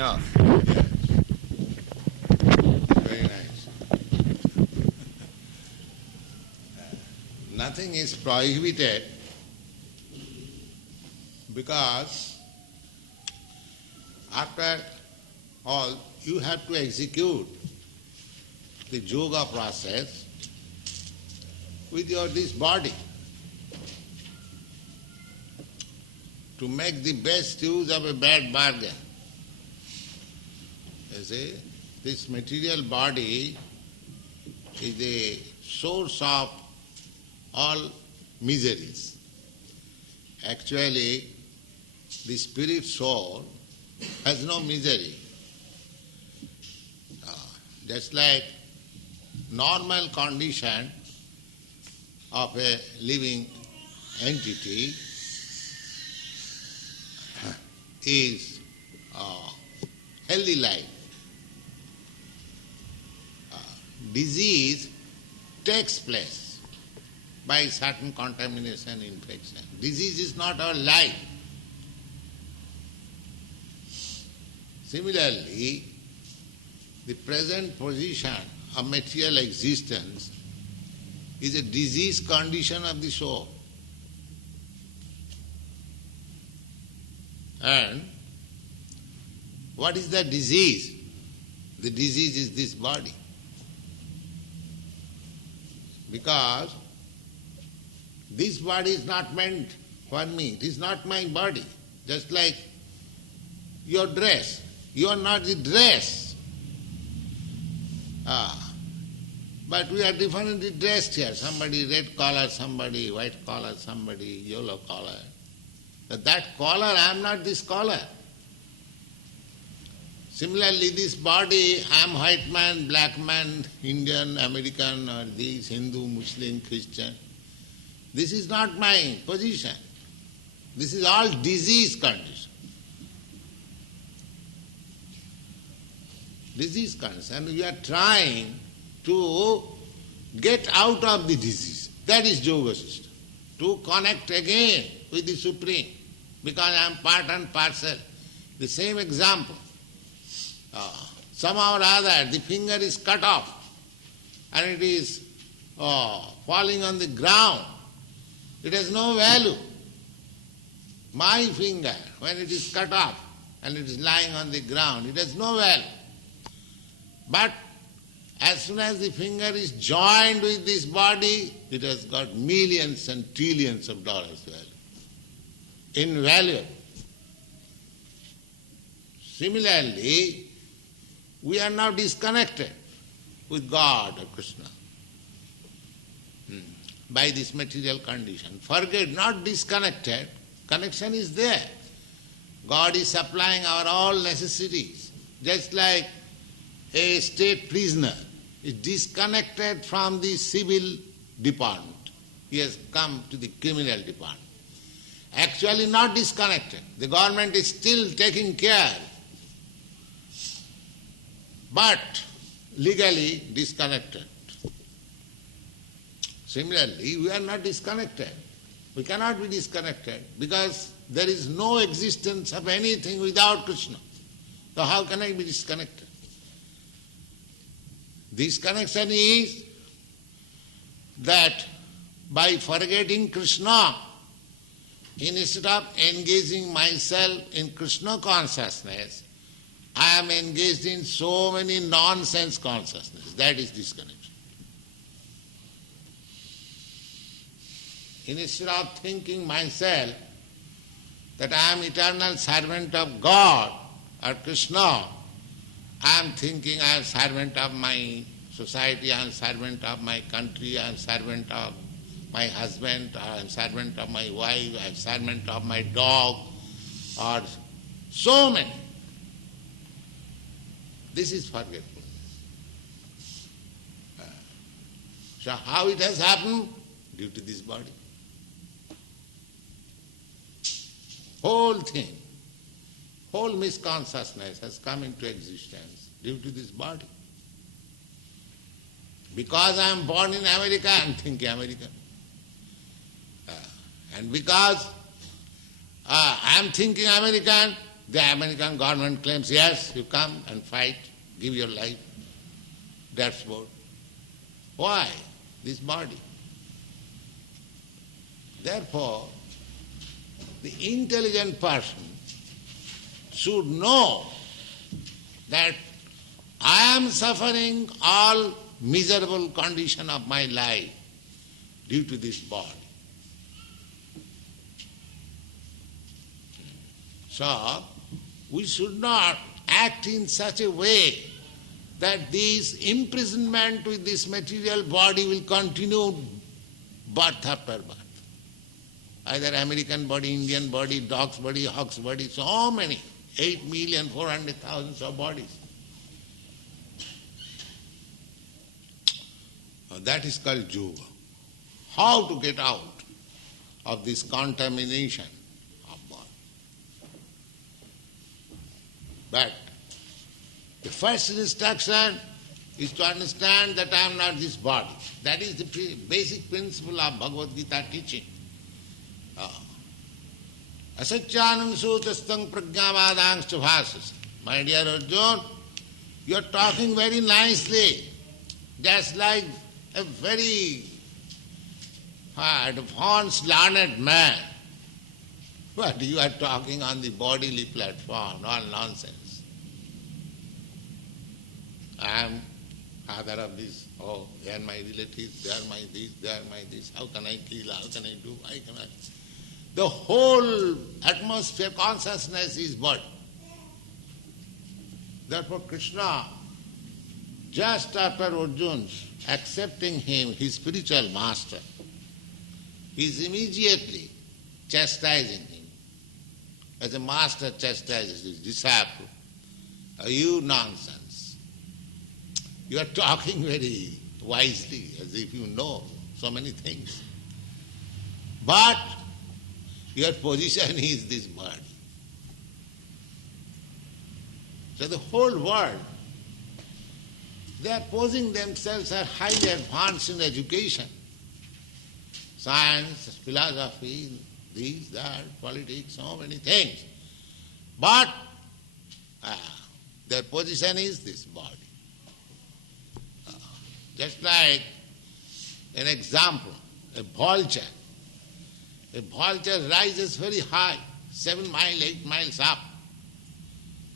enough. Yes. Very nice. Nothing is prohibited because after all you have to execute the yoga process with your this body to make the best use of a bad bargain. You see, this material body is a source of all miseries. Actually, the spirit soul has no misery. Just like normal condition of a living entity is healthy life. Disease takes place by certain contamination, infection. Disease is not our life. Similarly, the present position of material existence is a disease condition of the soul. And what is the disease? The disease is this body. Because this body is not meant for me. It is not my body. Just like your dress. You are not the dress. But we are differently dressed here. Somebody red collar, somebody white collar, somebody yellow collar. But that collar, I am not this collar. Similarly, this body, I am white man, black man, Indian, American, or this, Hindu, Muslim, Christian. This is not my position. This is all disease condition. Disease condition. And we are trying to get out of the disease. That is yoga system. To connect again with the Supreme. Because I am part and parcel. The same example. Somehow or other the finger is cut off and it is falling on the ground. It has no value. My finger, when it is cut off and it is lying on the ground, it has no value. But as soon as the finger is joined with this body, it has got millions and trillions of dollars value. Invaluable. Similarly, we are now disconnected with God or Krishna by this material condition. Forget, not disconnected, connection is there. God is supplying our all necessities. Just like a state prisoner is disconnected from the civil department. He has come to the criminal department. Actually not disconnected. The government is still taking care, but legally disconnected. Similarly, we are not disconnected. We cannot be disconnected because there is no existence of anything without Krishna. So how can I be disconnected? This connection is that by forgetting Krishna, instead of engaging myself in Krishna consciousness, I am engaged in so many nonsense consciousness. That is disconnection. Instead of thinking myself that I am eternal servant of God or Krishna, I am thinking I am servant of my society, I am servant of my country, I am servant of my husband, I am servant of my wife, I am servant of my dog, or so many. This is forgetfulness. So how it has happened? Due to this body. Whole thing, whole misconsciousness has come into existence due to this body. Because I am born in America, I am thinking American. And because I am thinking American, The American government claims, yes, you come and fight, give your life. That's what. Why? This body. Therefore, the intelligent person should know that I am suffering all miserable condition of my life due to this body. So, we should not act in such a way that this imprisonment with this material body will continue birth after birth. Either American body, Indian body, dog's body, hog's body, so many, 8,400,000 of bodies. That is called yoga. How to get out of this contamination of body. But the first instruction is to understand that I am not this body. That is the basic principle of Bhagavad Gita teaching. Asacyanam sutastang prajnavadangscha bhasas. My dear Arjuna, you are talking very nicely, just like a very advanced, learned man. But you are talking on the bodily platform, all nonsense. I am father of this, oh, they are my relatives, they are my this, they are my this, how can I kill, how can I do, how can I... The whole atmosphere, consciousness is body. Therefore Krishna, just after Arjuna's accepting him, his spiritual master, he is immediately chastising him. As a master chastises his disciple, you nonsense. You are talking very wisely, as if you know so many things. But your position is this body. So the whole world, they are posing themselves as highly advanced in education, science, philosophy, this, that, politics, so many things. But their position is this body. Just like an example, a vulture. A vulture rises very high, 7 miles, 8 miles up.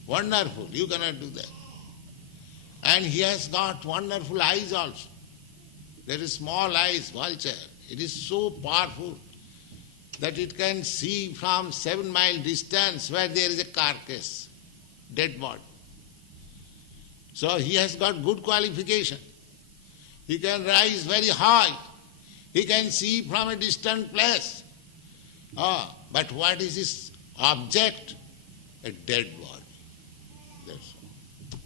Wonderful, you cannot do that. And he has got wonderful eyes also. There is small eyes, vulture. It is so powerful that it can see from 7 mile distance where there is a carcass, dead body. So he has got good qualification. He can rise very high. He can see from a distant place. But what is his object? A dead body. That's all.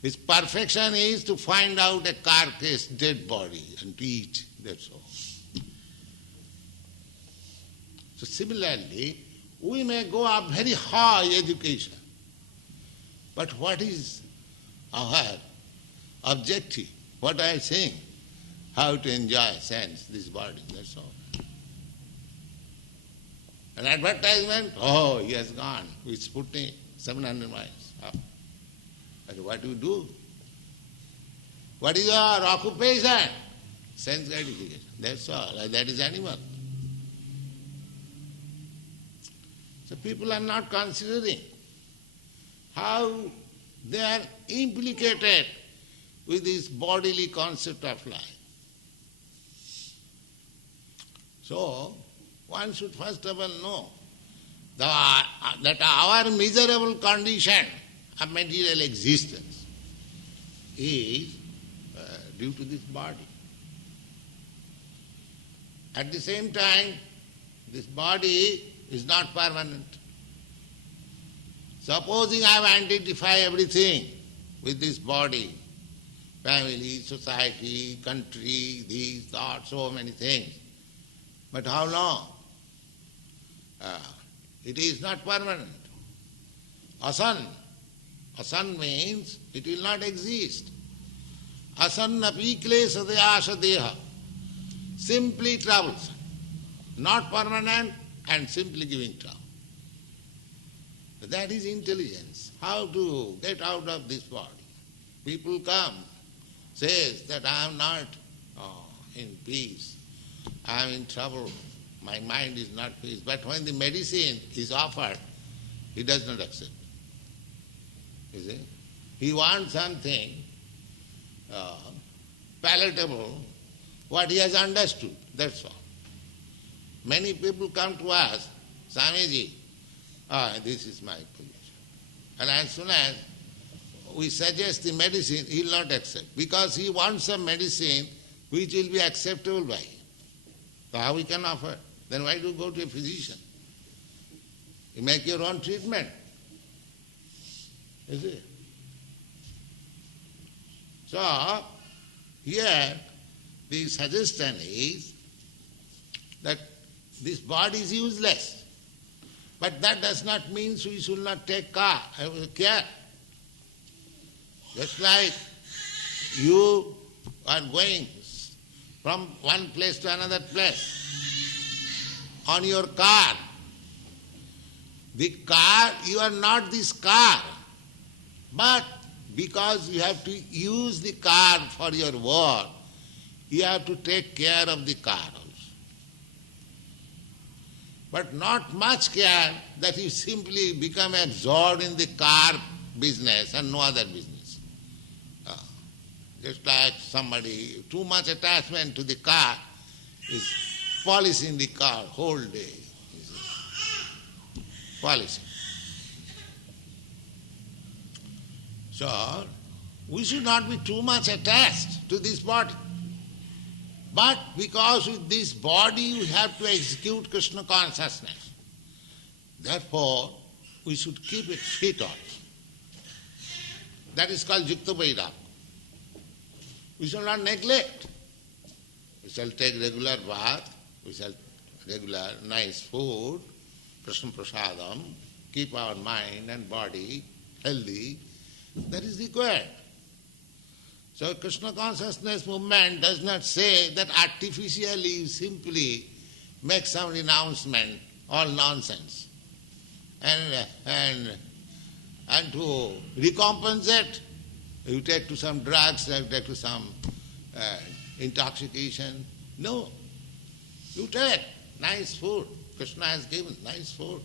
His perfection is to find out a carcass, dead body, and to eat. That's all. So similarly, we may go up very high education. But what is our objective? What I am saying? How to enjoy sense, this body, that's all. An advertisement, oh, he has gone with Sputnik, 700 miles up. But what do you do? What is your occupation? Sense gratification. That's all. That is animal. So people are not considering how they are implicated with this bodily concept of life. So, one should first of all know that our miserable condition of material existence is due to this body. At the same time, this body is not permanent. Supposing I have identified everything with this body, family, society, country, these, thoughts, so many things. But how long? It is not permanent. Asan. Asan means it will not exist. Asannapi klesha deha. Simply troublesome. Not permanent and simply giving trouble. That is intelligence. How to get out of this body. People come, says that I am not in peace, I am in trouble, my mind is not peace. But when the medicine is offered, he does not accept. You see? He wants something palatable, what he has understood, that's all. Many people come to us, Swamiji, this is my position. And as soon as we suggest the medicine, he will not accept, because he wants some medicine which will be acceptable by him. So how we can offer? Then why do you go to a physician? You make your own treatment. You see? So, here the suggestion is that this body is useless. But that does not mean we should not take care. Just like you are going from one place to another place on your car. The car, you are not this car, but because you have to use the car for your work, you have to take care of the car also. But not much care that you simply become absorbed in the car business and no other business. Just like somebody, too much attachment to the car is polishing the car whole day. Polishing. So, we should not be too much attached to this body. But because with this body we have to execute Krishna consciousness, therefore we should keep it fit also. That is called Yukta Vairagya. We shall not neglect. We shall take regular bath, we shall regular nice food, Krishna Prasadam, keep our mind and body healthy. That is required. So Krishna consciousness movement does not say that artificially you simply make some renouncement, all nonsense. And to recompensate, you take to some drugs, you take to some intoxication. No. You take nice food. Krishna has given nice food.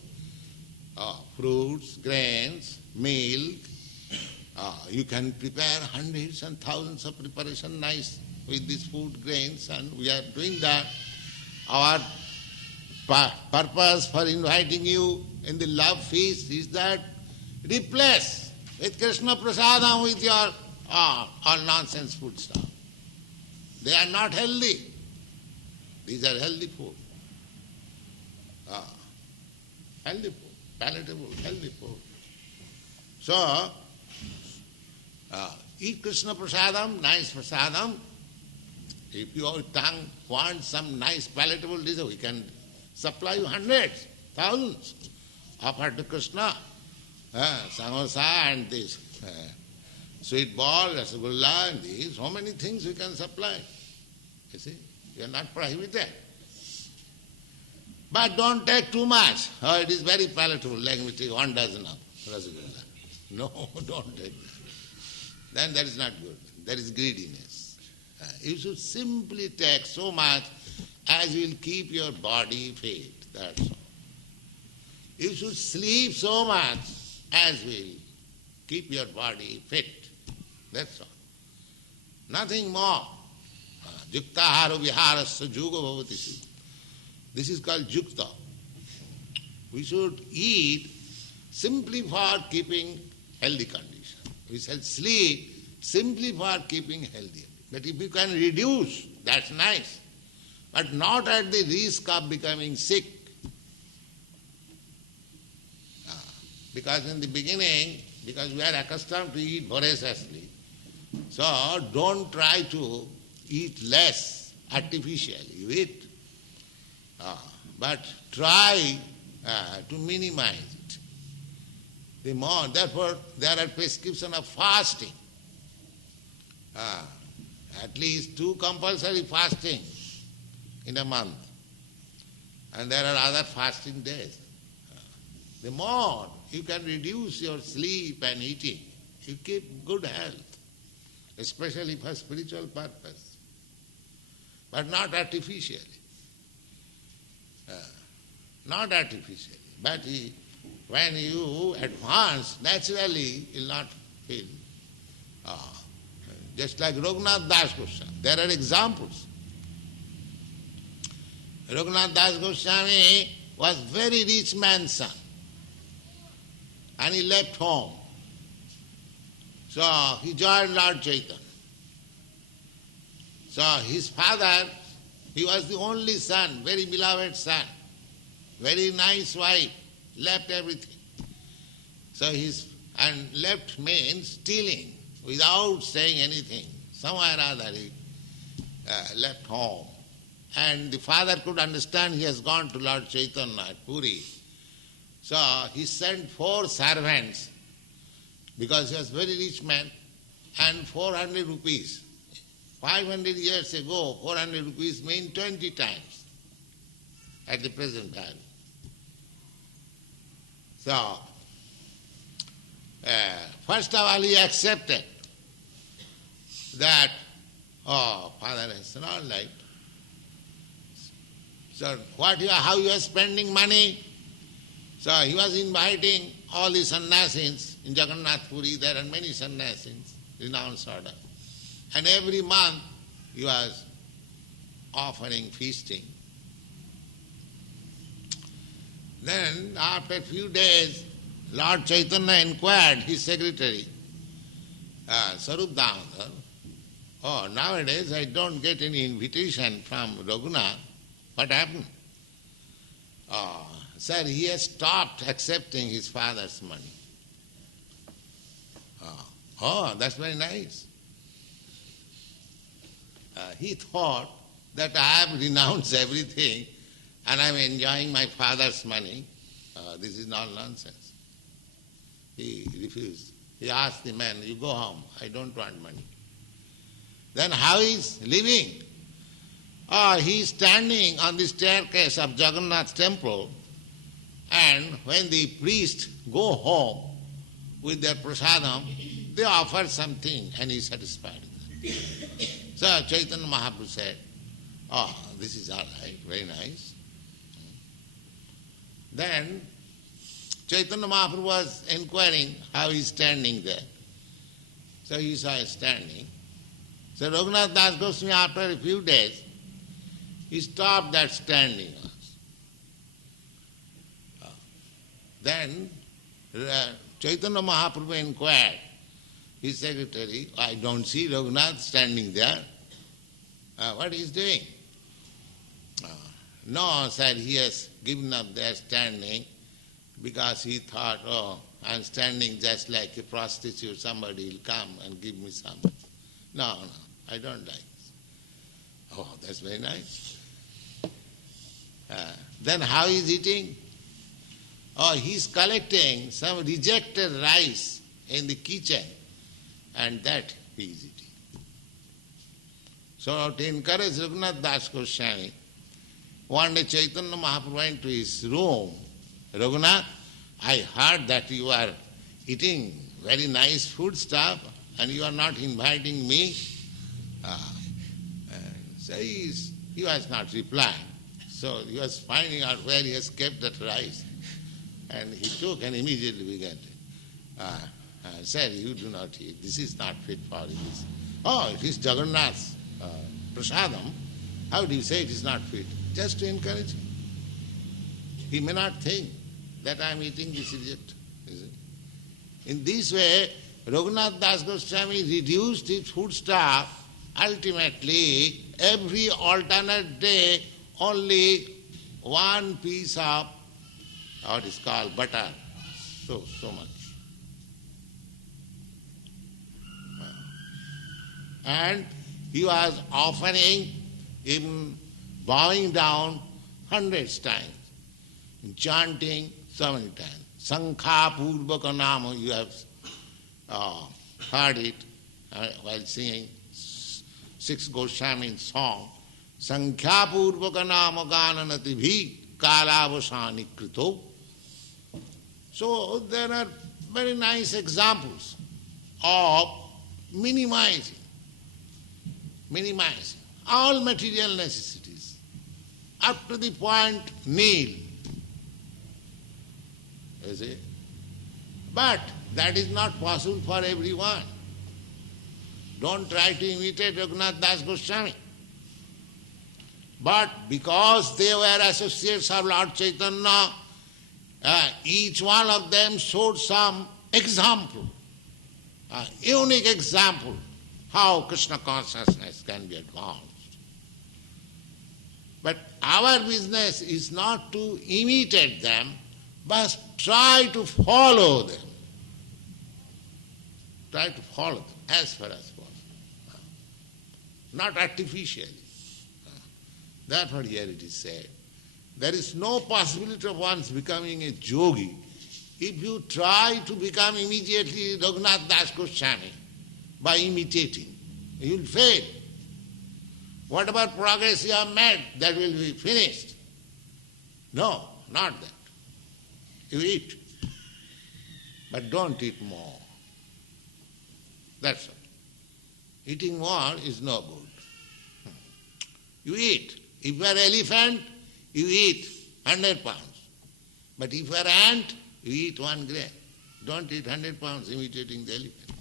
Fruits, grains, milk. You can prepare hundreds and thousands of preparation nice with this food, grains, and we are doing that. Our purpose for inviting you in the love feast is that replace with Krishna Prasadam with your all nonsense food stuff. They are not healthy. These are healthy food. Healthy food, palatable, healthy food. So, eat Krishna Prasadam, nice Prasadam. If your tongue wants some nice palatable dish, we can supply you hundreds, thousands. Offer to Krishna, samosa and this sweet ball, rasgulla and these, so many things we can supply. You see, we are not prohibited. But don't take too much. It is very palatable, like we take 1 dozen of rasgulla. No, don't take that. Then that is not good. That is greediness. You should simply take so much as will keep your body fit. That's all. You should sleep so much as will keep your body fit. That's all. Nothing more. Yukta haro viharasya juga bhavati. This is called yukta. We should eat simply for keeping healthy condition. We shall sleep simply for keeping healthy. But if you can reduce, that's nice. But not at the risk of becoming sick. Because in the beginning, because we are accustomed to eat voraciously, so don't try to eat less artificially. You eat. But try to minimize it. The more, therefore, there are prescription of fasting. At least 2 compulsory fasting in a month. And there are other fasting days. The more you can reduce your sleep and eating. You keep good health, especially for spiritual purpose, but not artificially. Not artificially. But when you advance, naturally you will not feel. Just like Raghunath Das Goswami. There are examples. Raghunath Das Goswami was very rich man's son. And he left home. So he joined Lord Chaitanya. So his father, he was the only son, very beloved son, very nice wife, left everything. And left means stealing, without saying anything. Somewhere or other he left home. And the father could understand he has gone to Lord Chaitanya at Puri. So he sent 4 servants, because he was a very rich man, and 400 rupees. 500 years ago, 400 rupees mean 20 times at the present time. So, first of all he accepted that, father has said, all right. So how you are spending money? So he was inviting all the sannyasis in Jagannath Puri. There are many sannyasis, renounced order. And every month he was offering feasting. Then after a few days, Lord Chaitanya inquired his secretary, Sarup Damodar, nowadays I don't get any invitation from Raghunath. What happened? Sir, he has stopped accepting his father's money. That's very nice. He thought that I have renounced everything and I am enjoying my father's money. This is all nonsense. He refused. He asked the man, you go home, I don't want money. Then how he is living? He is standing on the staircase of Jagannath temple, and when the priests go home with their prasadam, they offer something and he is satisfied. So Chaitanya Mahaprabhu said, this is all right, very nice. Then Chaitanya Mahaprabhu was inquiring how he is standing there. So he saw him standing. So Raghunath Das Goswami, after a few days, he stopped that standing. Then Chaitanya Mahaprabhu inquired his secretary, I don't see Raghunath standing there. What he is doing? No, sir, he has given up there standing because he thought, I'm standing just like a prostitute, somebody will come and give me some. No, I don't like this. That's very nice. Then how he is eating? He is collecting some rejected rice in the kitchen, and that he is eating. So to encourage Raghunath Das Goswami, one day Chaitanya Mahaprabhu went to his room. Raghunath, I heard that you are eating very nice food stuff and you are not inviting me. So he was not replying. So he was finding out where he has kept that rice. And he took and immediately began to said, you do not eat. This is not fit for you. It is Jagannath's prasadam. How do you say it is not fit? Just to encourage him. He may not think that I am eating this idiot. In this way, Raghunath Das Goswami reduced his food stuff. Ultimately, every alternate day, only one piece of what is called butter. So much. And he was offering, even bowing down hundreds times, chanting so many times. Sankha Purvaka Nama, you have heard it while singing 6 Goswami song. Sankhya Purvaka Nama Gananati Bhi Kalavasani Krito. So there are very nice examples of minimizing all material necessities up to the point nil. You see? But that is not possible for everyone. Don't try to imitate Raghunath Das Goswami. But because they were associates of Lord Chaitanya, each one of them showed some example, unique example, how Krishna consciousness can be advanced. But our business is not to imitate them, but try to follow them. Try to follow them as far as possible. Not artificially. Therefore here it is said, there is no possibility of one's becoming a yogi if you try to become immediately Raghunath Das Goswami by imitating. You will fail. Whatever progress you have made, that will be finished. No, not that. You eat, but don't eat more. That's all. Eating more is no good. You eat. If you are elephant, you eat 100 pounds. But if you are ant, you eat 1 grain. Don't eat 100 pounds imitating the elephant.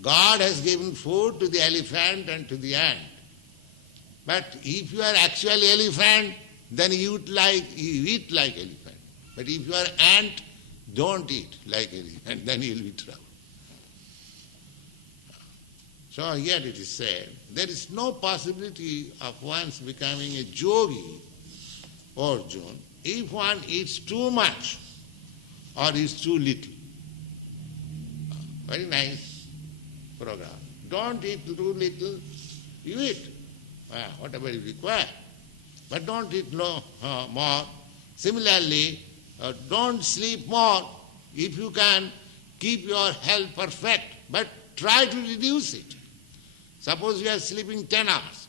God has given food to the elephant and to the ant. But if you are actually elephant, then you eat like elephant. But if you are ant, don't eat like elephant, then you will be trouble. So here it is said, there is no possibility of one's becoming a yogi, Arjuna, if one eats too much or eats too little. Very nice program. Don't eat too little, you eat whatever is required. But don't eat more. Similarly, don't sleep more if you can keep your health perfect, but try to reduce it. Suppose you are sleeping 10 hours,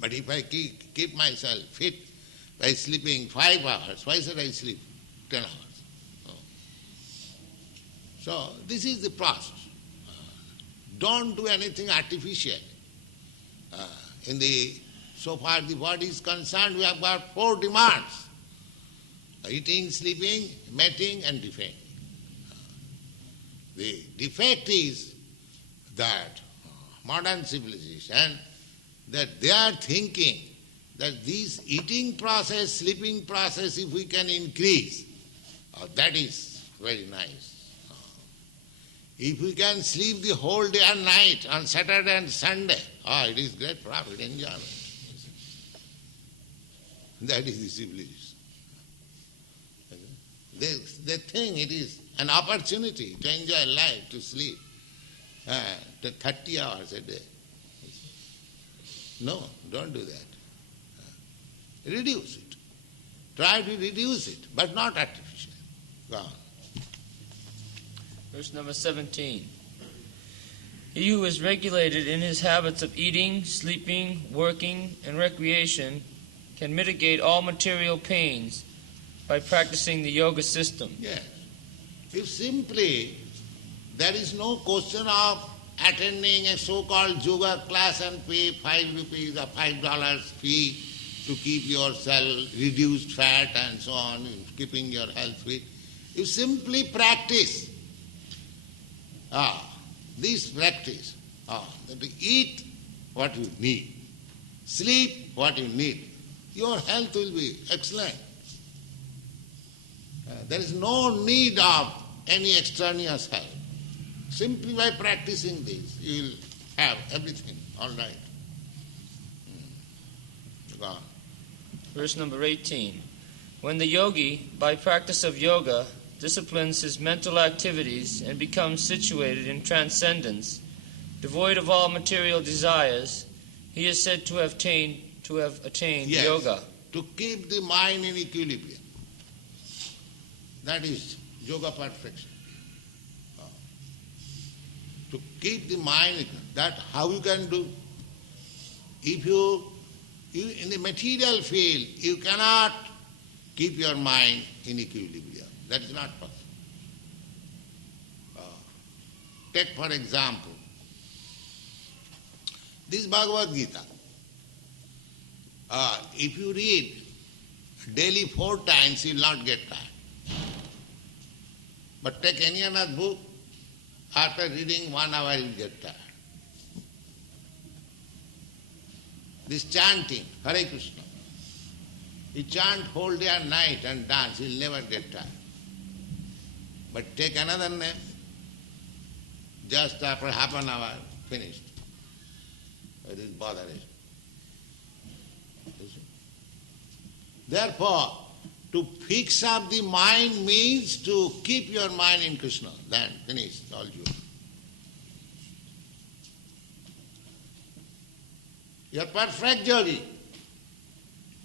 but if I keep myself fit by sleeping 5 hours, why should I sleep 10 hours? So this is the process. Don't do anything artificial. So far the body is concerned, we have got 4 demands: eating, sleeping, mating, and defecting. The defect is that modern civilization, that they are thinking that this eating process, sleeping process, if we can increase, that is very nice. If we can sleep the whole day and night on Saturday and Sunday, it is great profit, enjoyment. That is the civilization. They think it is an opportunity to enjoy life, to sleep 30 hours a day. No, don't do that. Reduce it. Try to reduce it, but not artificial. Go on. Verse number 17. He who is regulated in his habits of eating, sleeping, working, and recreation can mitigate all material pains by practicing the yoga system. Yes. If simply there is no question of attending a so-called yoga class and pay 5 rupees or $5 fee to keep yourself reduced fat and so on, keeping your health fit. You simply practice this practice, that you eat what you need, sleep what you need. Your health will be excellent. There is no need of any extraneous help. Simply by practicing this, you will have everything all right. Go on. Verse number 18. When the yogi, by practice of yoga, disciplines his mental activities and becomes situated in transcendence, devoid of all material desires, he is said to have attained Yes, yoga. To keep the mind in equilibrium. That is yoga perfection. To keep the mind, that how you can do? If you in the material field, you cannot keep your mind in equilibrium. That is not possible. Take for example, this Bhagavad Gita. If you read daily 4 times, you will not get tired. But take any other book, after reading 1 hour, you will get tired. This chanting, Hare Krishna, you chant whole day and night and dance, you will never get tired. But take another name, just after half an hour, finished. It is bothering. Therefore, to fix up the mind means to keep your mind in Krishna. Then finish, all you. You are perfect yogi.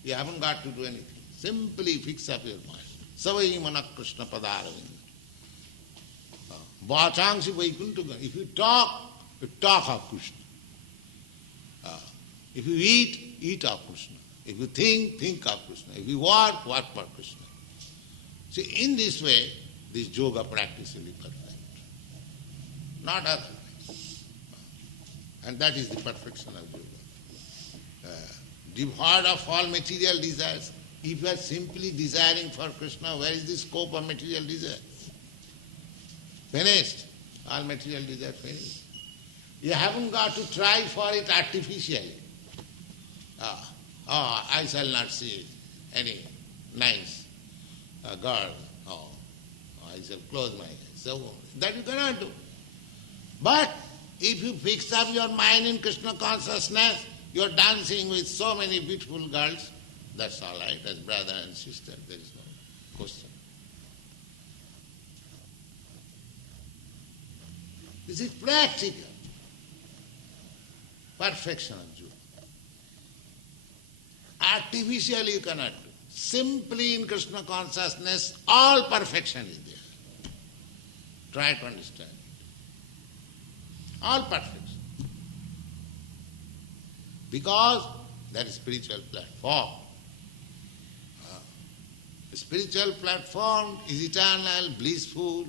You haven't got to do anything. Simply fix up your mind. Savai mana Krishna padaravinda. Vachangsi vaikuntuga. If you talk of Krishna. If you eat of Krishna. If you think of Krishna. If you work for Krishna. See, in this way, this yoga practice will be perfect. Not otherwise. And that is the perfection of yoga. Devoid of all material desires. If you are simply desiring for Krishna, where is the scope of material desire? Finished. All material desire finished. You haven't got to try for it artificially. I shall not see any nice girl. I shall close my eyes. So that you cannot do. But if you fix up your mind in Krishna consciousness, you are dancing with so many beautiful girls, that's all right, as brother and sister, there is no question. This is practical. Perfection of yoga. Artificially you cannot do. Simply in Krishna consciousness, all perfection is there. Try to understand. All perfection. Because that is spiritual platform. The spiritual platform is eternal, blissful,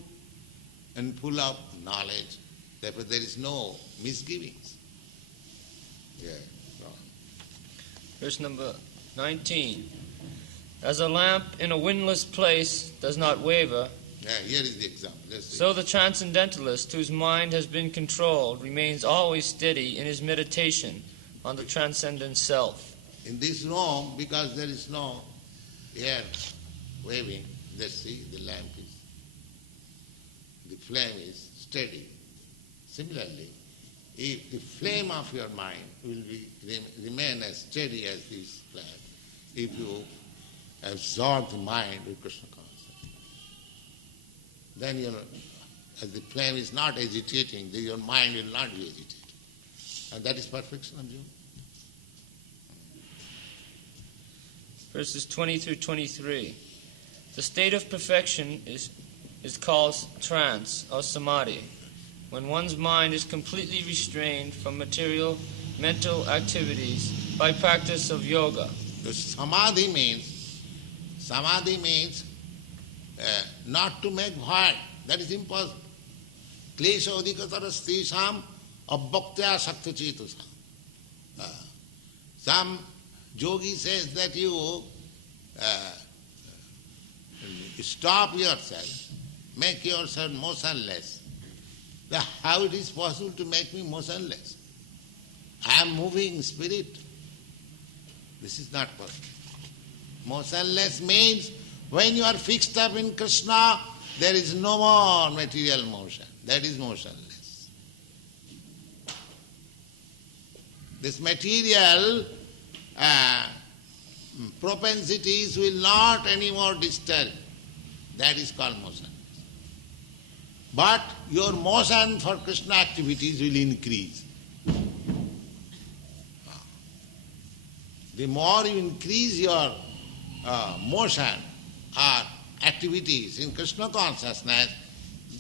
and full of knowledge. Therefore there is no misgivings. Yeah. Verse number 19. As a lamp in a windless place does not waver, Here is the example. so the transcendentalist whose mind has been controlled remains always steady in his meditation on the transcendent self. In this room, because there is no air waving, let's see, the lamp is, the flame is steady. Similarly, if the flame of your mind will remain as steady as this flame, if you absorb the mind with Krishna consciousness, then as the flame is not agitating, then your mind will not be agitated. And that is perfection of yoga. Verses 20 through 23. The state of perfection is called trance or samadhi, when one's mind is completely restrained from material mental activities by practice of yoga. The samadhi means not to make void. That is impossible. Klesha adhikataras tesham abbhaktya sakta chetusam. Some yogi says that you stop yourself, make yourself motionless. How it is possible to make me motionless? I am moving spirit. This is not possible. Motionless means when you are fixed up in Krishna, there is no more material motion. That is motionless. This material propensities will not anymore disturb. That is called motionless. But your motion for Krishna activities will increase. The more you increase your motion or activities in Krishna consciousness,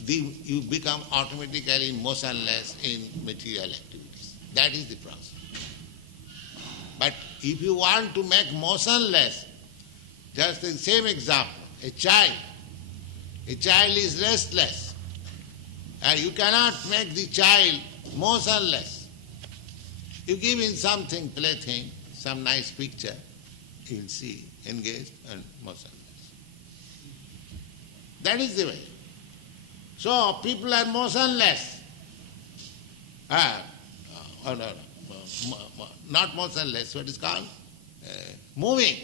you become automatically motionless in material activities. That is the process. But if you want to make motionless Just the same example. A child. A child is restless. And you cannot make the child motionless. You give him something, plaything, some nice picture, he will see, engaged and motionless. That is the way. So people are motionless. Not motionless, what is called? Moving.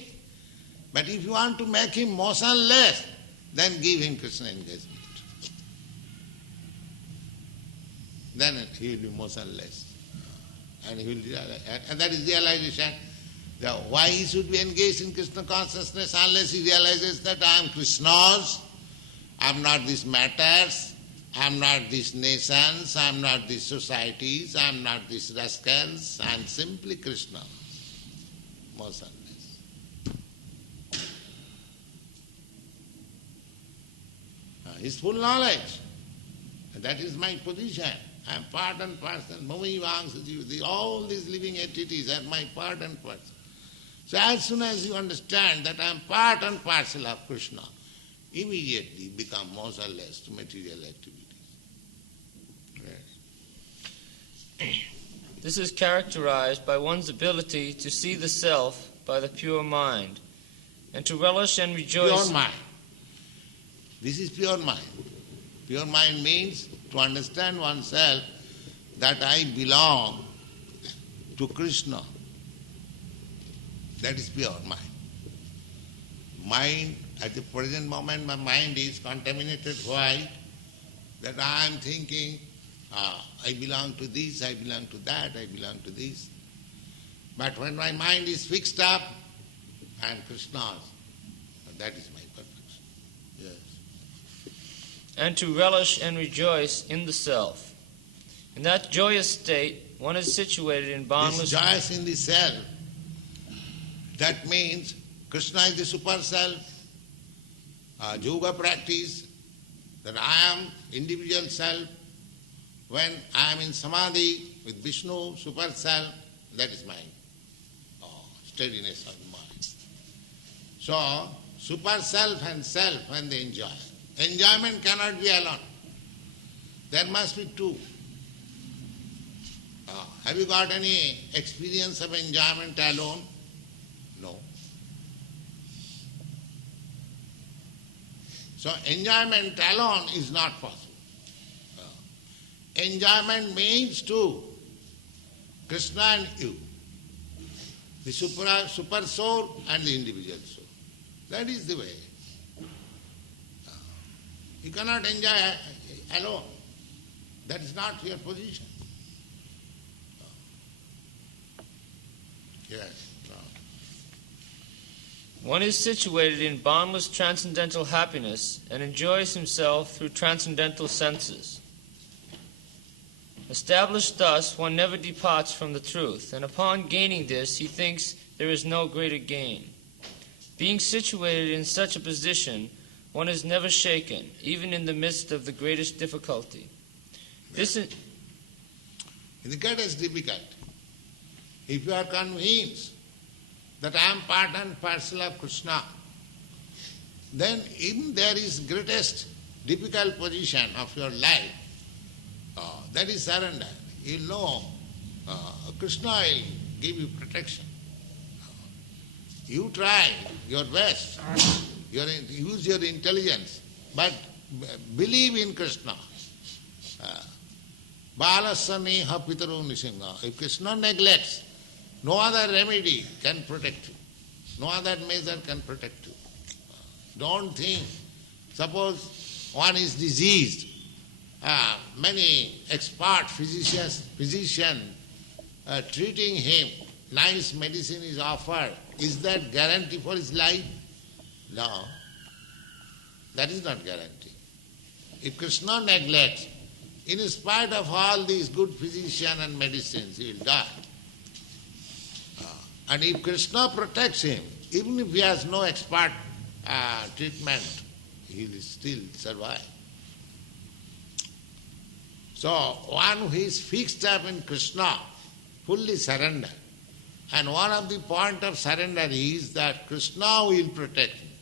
But if you want to make him motionless, then give him Krishna engagement. Then he will be motionless. And he will realize, and that is realization. Why he should be engaged in Krishna consciousness unless he realizes that I am Krishna's, I am not these matters, I am not these nations, I am not these societies, I am not these rascals, I am simply Krishna, motionless. His full knowledge. That is my position. I am part and parcel. Mami Vangsa, all these living entities are my part and parcel. So as soon as you understand that I am part and parcel of Krishna, immediately become motionless to material activities. Yes. This is characterized by one's ability to see the self by the pure mind, and to relish and rejoice. Pure mind. This is pure mind. Pure mind means to understand oneself that I belong to Krishna. That is pure mind. Mind, at the present moment my mind is contaminated. Why? That I am thinking, I belong to this, I belong to that, I belong to this. But when my mind is fixed up, I am Krishna's. That is my perfection. Yes. And to relish and rejoice in the self. In that joyous state, one is situated in boundless... This joyous in the self, that means Krishna is the super self. Yoga practice, that I am individual self. When I am in samadhi with Vishnu, super self, that is my steadiness of the mind. So, super self and self when they enjoy. Enjoyment cannot be alone. There must be two. Have you got any experience of enjoyment alone? No. So enjoyment alone is not possible. Enjoyment means two, Krishna and you, the super soul and the individual soul. That is the way. You cannot enjoy alone. That is not your position. Yes. One is situated in boundless transcendental happiness and enjoys himself through transcendental senses. Established thus, one never departs from the truth, and upon gaining this, he thinks there is no greater gain. Being situated in such a position, one is never shaken, even in the midst of the greatest difficulty. This is in the greatest difficulty. If you are convinced that I am part and parcel of Krishna, then even there is greatest difficult position of your life, that is surrender. You know Krishna will give you protection. You try your best, use your intelligence, but believe in Krishna. Balasya neha pitaro nisingha. If Krishna neglects, no other remedy can protect you. No other measure can protect you. Don't think, suppose one is diseased, many expert physician treating him, nice medicine is offered. Is that guarantee for his life? No. That is not guarantee. If Krishna neglects, in spite of all these good physician and medicines, he will die. And if Krishna protects him, even if he has no expert treatment, he will still survive. So one who is fixed up in Krishna, fully surrendered, And one of the point of surrender is that Krishna will protect me.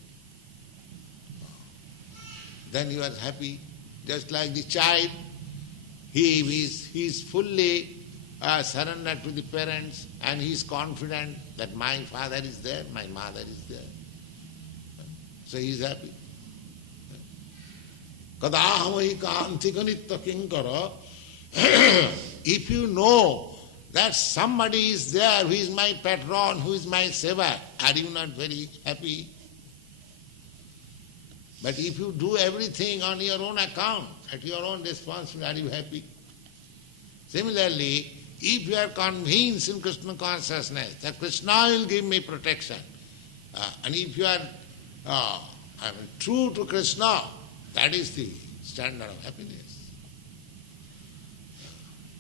Then you are happy, just like the child. He is fully surrendered to the parents, and he is confident that my father is there, my mother is there. So he is happy. Kadahamahi kantikanitya kinkara. If you know that somebody is there who is my patron, who is my saver, are you not very happy? But if you do everything on your own account, at your own responsibility, are you happy? Similarly, if you are convinced in Krishna consciousness that Krishna will give me protection, and if you are true to Krishna, that is the standard of happiness.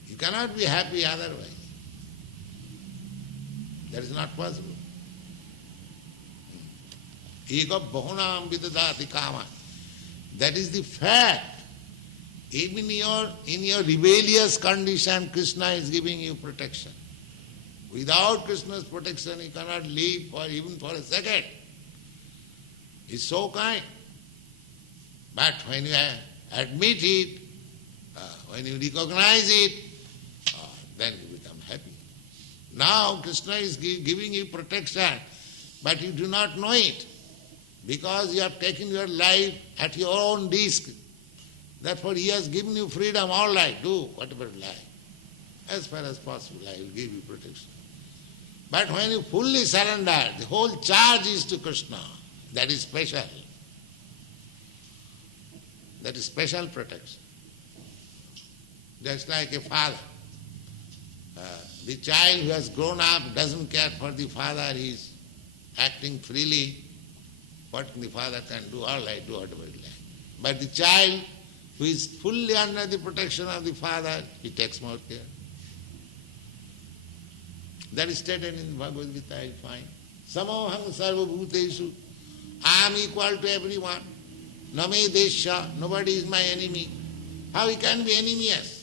You cannot be happy otherwise. That is not possible. Ego bahunam vidadati kama. That is the fact. Even in your rebellious condition, Krishna is giving you protection. Without Krishna's protection, you cannot live even for a second. He is so kind. But when you admit it, when you recognize it, then you become happy. Now Krishna is giving you protection, but you do not know it, because you have taken your life at your own risk. Therefore he has given you freedom, all right, do whatever you like. As far as possible, I will give you protection. But when you fully surrender, the whole charge is to Krishna. That is special. That is special protection. Just like a father. The child who has grown up doesn't care for the father, he is acting freely. What the father can do, all right, do whatever he likes. But the child who is fully under the protection of the father, he takes more care. That is stated in Bhagavad Gita, I find. Samoham sarva bhuteshu. I am equal to everyone. Name desha, nobody is my enemy. How he can be envious?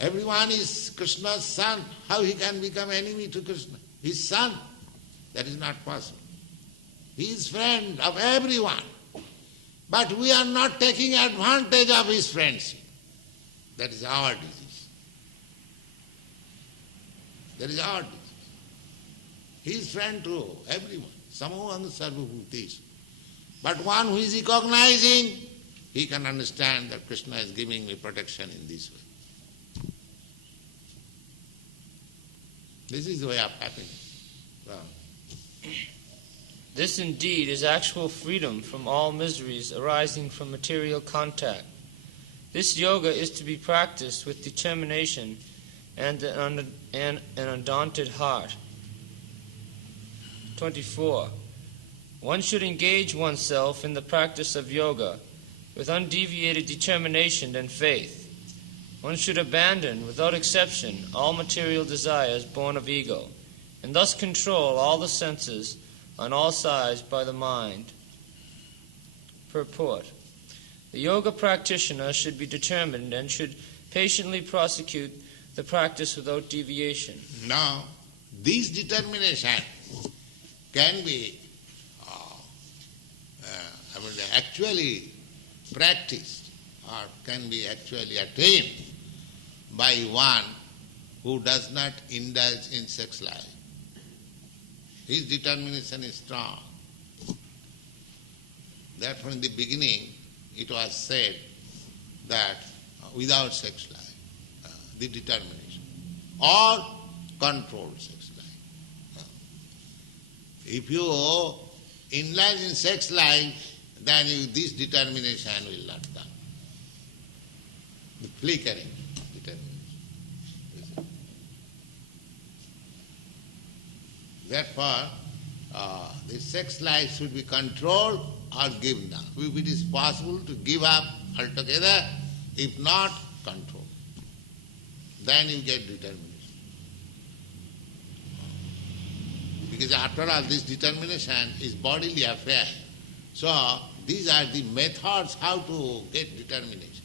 Everyone is Krishna's son. How he can become enemy to Krishna? His son. That is not possible. He is friend of everyone. But we are not taking advantage of his friendship. That is our disease. That is our disease. He is friend to everyone. Samoham sarva bhuteshu. But one who is recognizing, he can understand that Krishna is giving me protection in this way. This is the way of happiness. Wow. This indeed is actual freedom from all miseries arising from material contact. This yoga is to be practiced with determination and an undaunted heart. 24. One should engage oneself in the practice of yoga with undeviated determination and faith. One should abandon, without exception, all material desires born of ego, and thus control all the senses on all sides by the mind. Purport. The yoga practitioner should be determined and should patiently prosecute the practice without deviation. Now, this determination can be actually practiced or can be actually attained by one who does not indulge in sex life. His determination is strong. Therefore, in the beginning, it was said that without sex life, the determination, or controlled sex life. If you indulge in sex life, then this determination will not come. The flickering determination. Therefore, the sex life should be controlled or given up. If it is possible to give up altogether, if not, control. Then you get determination. Because after all, this determination is bodily affair. So, these are the methods how to get determination.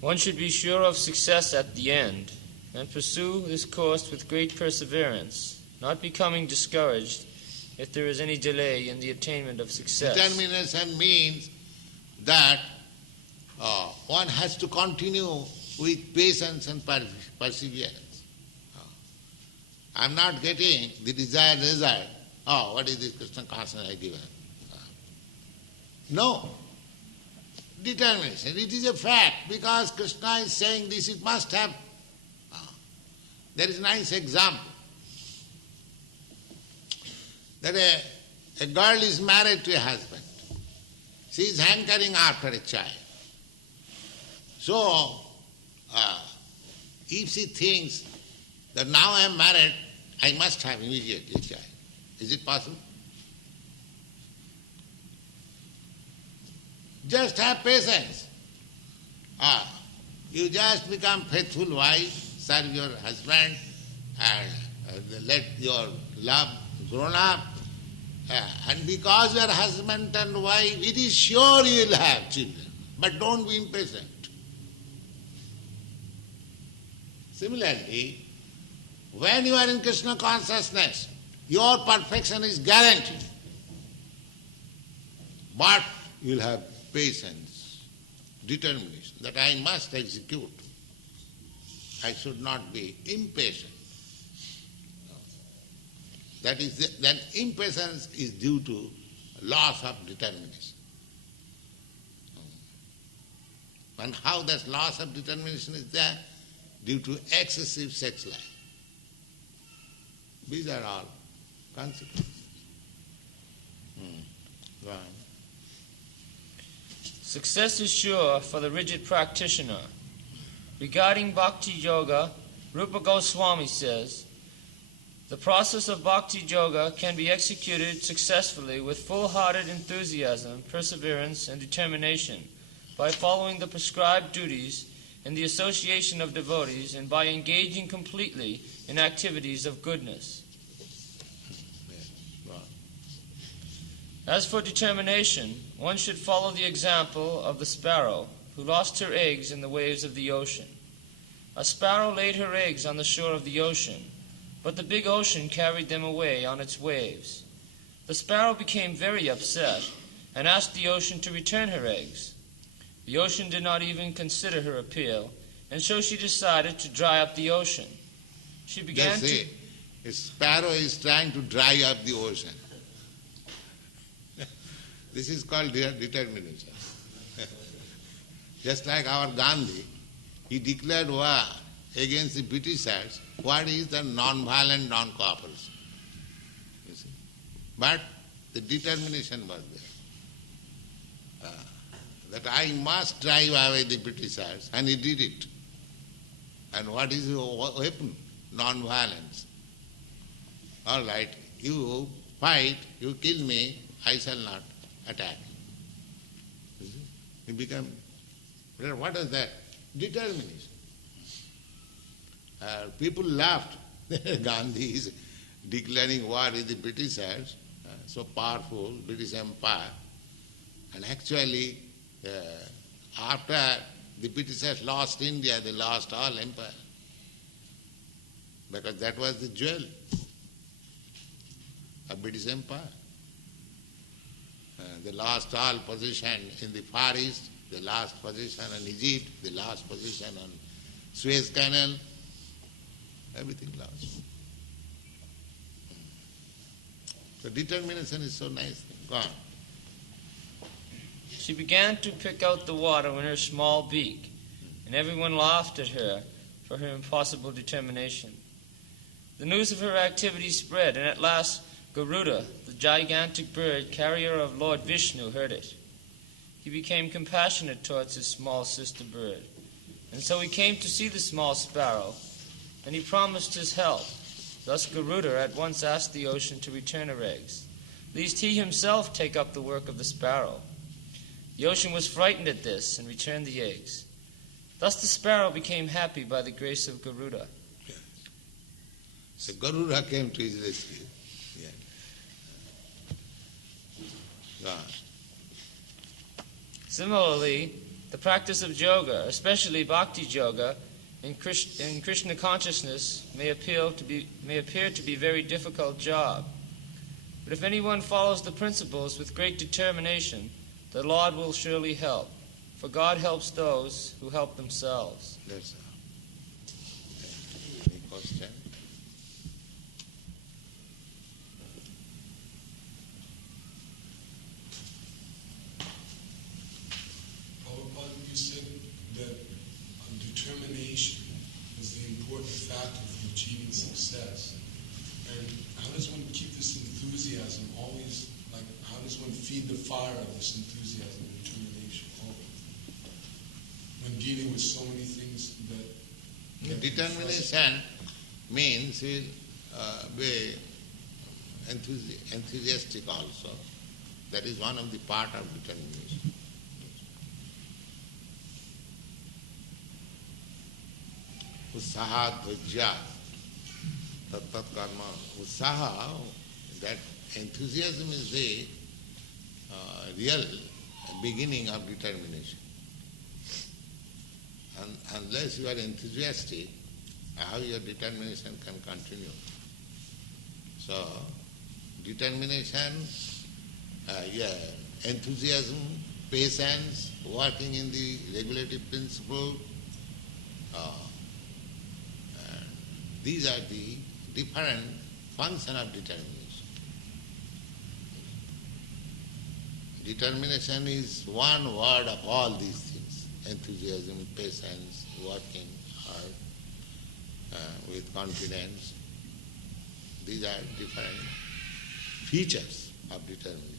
One should be sure of success at the end. and pursue this course with great perseverance, not becoming discouraged if there is any delay in the attainment of success. Determination means that one has to continue with patience and perseverance. I'm not getting the desired result. Oh, what is this Krishna consciousness I given? No. Determination. It is a fact because Krishna is saying this, it must happen. There is a nice example. That a girl is married to a husband. She is hankering after a child. So, if she thinks that now I am married, I must have immediately a child. Is it possible? Just have patience. You just become faithful wife, serve your husband, and let your love grow up. And because you are husband and wife, it is sure you will have children. But don't be impatient. Similarly, when you are in Krishna consciousness, your perfection is guaranteed. But you will have patience, determination, that I must execute. I should not be impatient. That impatience is due to loss of determination. And how that loss of determination is there? Due to excessive sex life. These are all consequences. Go on. Success is sure for the rigid practitioner. Regarding Bhakti Yoga, Rupa Goswami says, the process of Bhakti Yoga can be executed successfully with full-hearted enthusiasm, perseverance, and determination by following the prescribed duties in the association of devotees and by engaging completely in activities of goodness. As for determination, one should follow the example of the sparrow who lost her eggs in the waves of the ocean. A sparrow laid her eggs on the shore of the ocean, but the big ocean carried them away on its waves. The sparrow became very upset and asked the ocean to return her eggs. The ocean did not even consider her appeal, and so she decided to dry up the ocean. She began to... A sparrow is trying to dry up the ocean. This is called determination. Just like our Gandhi, he declared war against the Britishers. What is the non-violent, non-cooperation? You see? But the determination was there. That I must drive away the Britishers, and he did it. And what is your weapon? Non-violence. All right, you fight, you kill me, I shall not attack. You see? He became, what is that? Determination. People laughed. Gandhi is declaring war with the Britishers, so powerful, British Empire. And actually, after the Britishers lost India, they lost all empire. Because that was the jewel of British Empire. They lost all position in the Far East, they lost position in Egypt, they lost position on Suez Canal, everything lost. So determination is so nice. Go on. She began to pick out the water in her small beak, and everyone laughed at her for her impossible determination. The news of her activity spread, and at last Garuda, the gigantic bird carrier of Lord Vishnu, heard it. He became compassionate towards his small sister bird, and so he came to see the small sparrow, and he promised his help. Thus Garuda at once asked the ocean to return her eggs, lest he himself take up the work of the sparrow. The ocean was frightened at this and returned the eggs. Thus the sparrow became happy by the grace of Garuda. Yes. So Garuda came to his rescue. Yeah. God. Similarly, the practice of yoga, especially bhakti yoga, in Krishna consciousness may appear to be very difficult job. But if anyone follows the principles with great determination, the Lord will surely help. For God helps those who help themselves. That's all. Any question? Prabhupada, you said that determination is the important factor for achieving success. And how does one keep this enthusiasm always, like, how does one feed the fire of this enthusiasm and determination always? When dealing with so many things that Determination means be enthusiastic also. That is one of the part of determination. Utsaha dhajya tat karma. Utsaha, that enthusiasm is the real beginning of determination. And unless you are enthusiastic, how your determination can continue? So, determination, enthusiasm, patience, working in the regulative principle, these are the different functions of determination. Determination is one word of all these things: enthusiasm, patience, working hard, with confidence. These are different features of determination.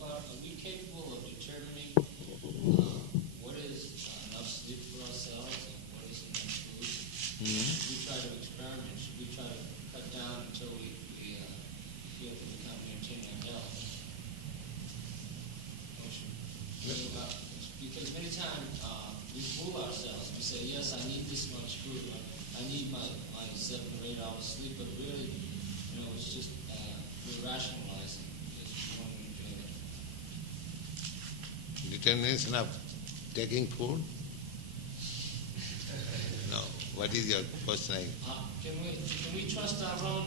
Are we capable of determining what is enough sleep for ourselves and what is enough food? Should we try to experiment? Should we try to cut down until we feel that we can't maintain our health? Because many times we fool ourselves. We say, yes, I need this much food. I need my 7 or 8 hours sleep, but really, it's just we're rationalizing. Determination of taking food? No. What is your question? Can we trust our own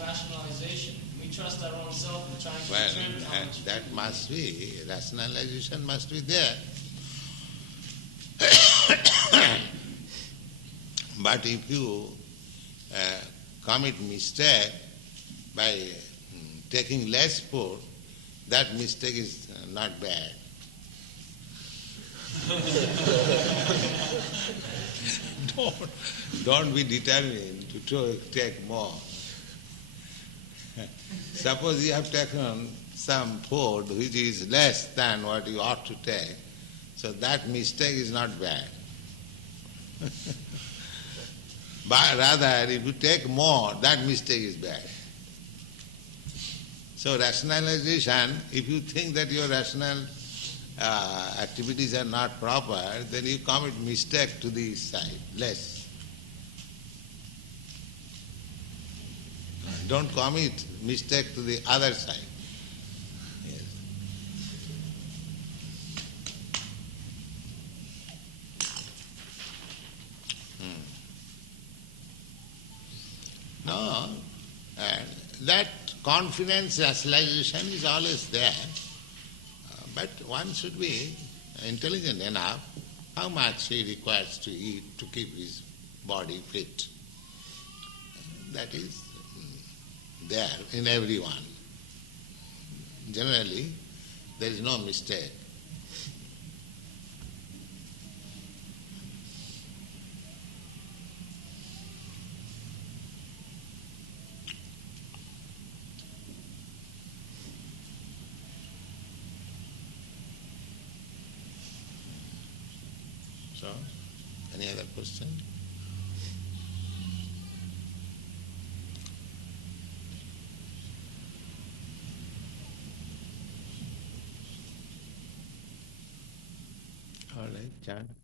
rationalization? Can we trust our own self in trying to determine how much that must be, rationalization must be there. But if you commit mistake by taking less food, that mistake is not bad. Don't be determined to take more. Suppose you have taken some food which is less than what you ought to take, so that mistake is not bad. But rather, if you take more, that mistake is bad. So rationalization, if you think that your rational activities are not proper, then you commit mistake to the side, less. Don't commit mistake to the other side. Yes. No, that confidence, rationalization is always there, but one should be intelligent enough how much he requires to eat to keep his body fit. That is there in everyone. Generally, there is no mistake. So, any other question? chant.